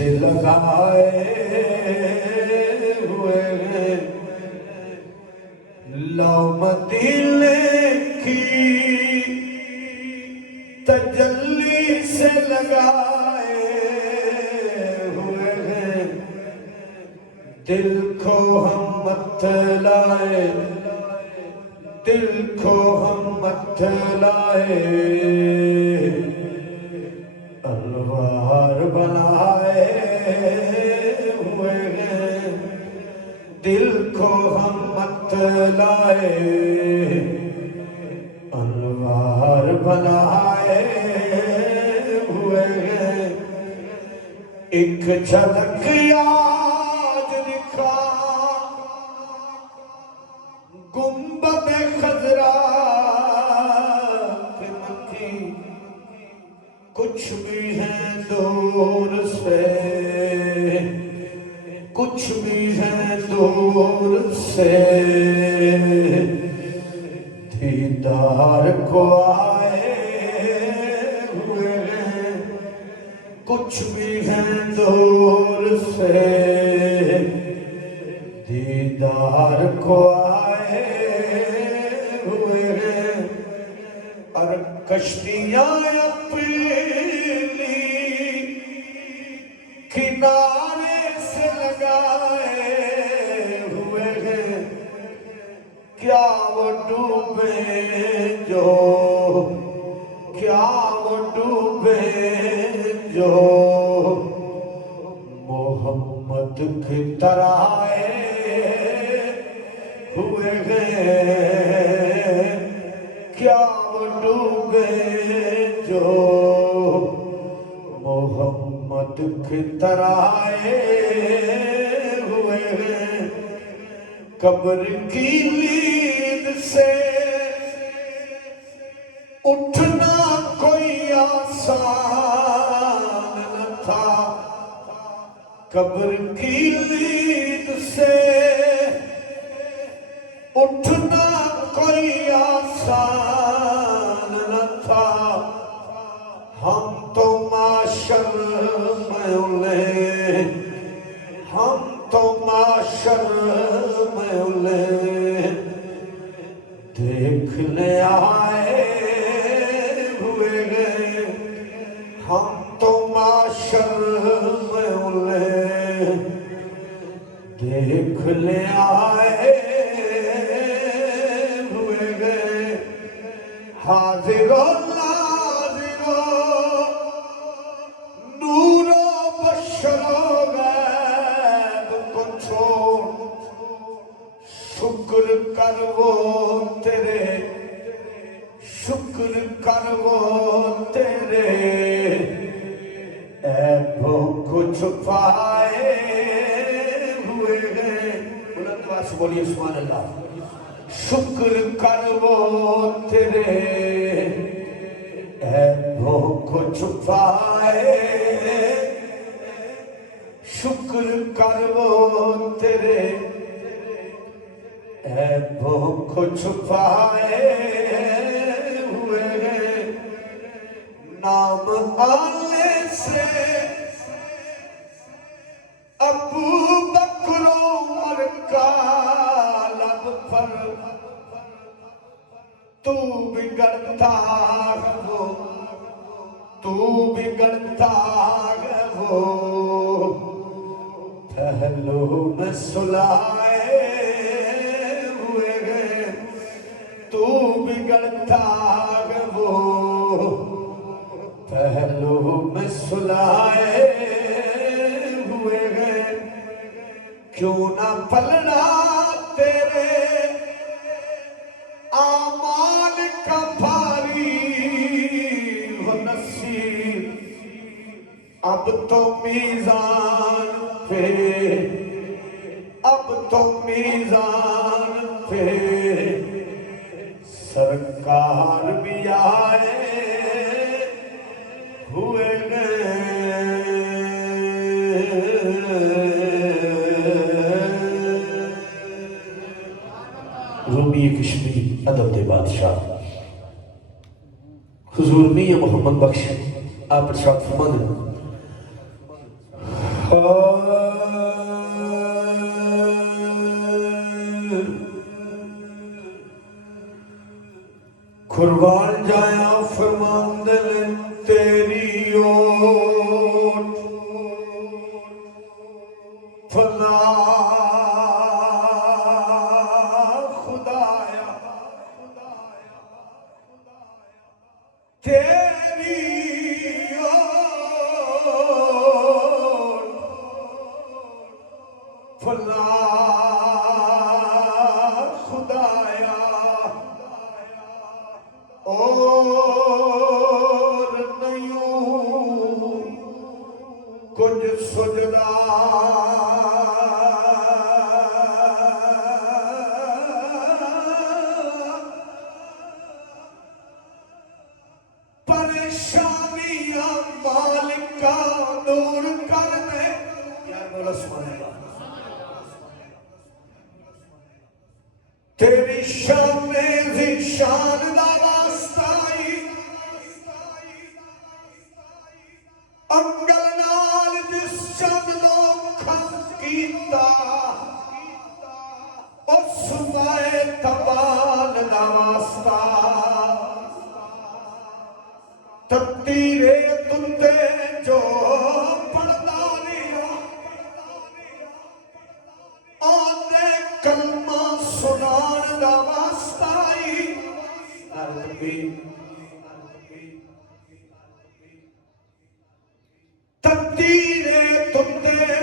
سے لگائے ہوئے ہیں، لو مدینے کی تجلی سے لگائے ہوئے ہیں، دل کو ہم مت لائے، دل کو ہم مت لائے، انوار بنائے ہوئے ہیں، دل کو ہم مت لائے، انوار بنائے ہوئے ہیں، ایک جھلک یاد دکھا گنبد خضرا پہ مکی، کچھ بھی ہیں دور سے، کچھ بھی ہیں دور سے، دیدار کو آئے ہوئے ہیں، کچھ بھی ہیں دور سے، دیدار کو آئے ہوئے ہیں، اور کشتیاں اپنی کنارے سے لگائے ہوئے ہیں، کیا وہ ڈوبے جو، کیا وہ ڈوبے جو محمد کی طرح ہوئے ہیں، کیا وہ ڈوبے جو محمد کی طرح ہوئے ہیں، قبر کی نیند سے اٹھنا کوئی آسان نہ تھا، قبر کی نیند سے اٹھنا کوئی آسان نہ تھا، ہم تو معاشر میں انہیں، ہم تو معاشر میں انہیں دیکھنے آئے ہوئے ہیں، ہم تو معاشر میں انہیں دیکھنے آئے ہوئے ہیں، حاضر و ناظر و نور و بشر و غیب کو چھوڑ، شکر کر وہ تیرے، شکر کر وہ تیرے عیبوں کو چھپائے ہوئے ہیں، بلند آواز سے بولیے سبحان اللہ، شکر کر وہ تیرے عیبوں کو چھپائے، شکر کر وہ تیرے عیبوں کو چھپائے ہوئے ہیں، نام آنے سے ابو بکر و عمر کا لب پر تو بگڑتا ہے وہ، تو بگڑتا ہے وہ، پہلو میں سلائے ہوئے ہیں، تو بگڑتا ہے وہ، پہلو میں سلائے ہوئے ہیں، کیوں نہ پلنا تیرے اعمال کا بھاری ہو نصیب، اب تو میزان پہ، اب تو میزان پہ سرکار بھی آئے ہوئے ہیں، رومی کشمیری ادب دے بادشاہ حضور میاں محمد بخش آپ ارشاد فرماندے قربان جایا فرماندن تیری اوٹ فلا خدایا تیری اوٹ فلا خدایا اور نیوں کچھ سجدہ پریشانیاں مالک کا دور کرنے یار بولا سبحان اللہ تیری شان ذی شان دا واسطائی انگل نال جس چند نو کھن کیتا اس مائے تبال دا واسطہ تتیرے تندے جو پڑھدانیاں آنے کلمہ سنان دا واسطائی تتیرے تندے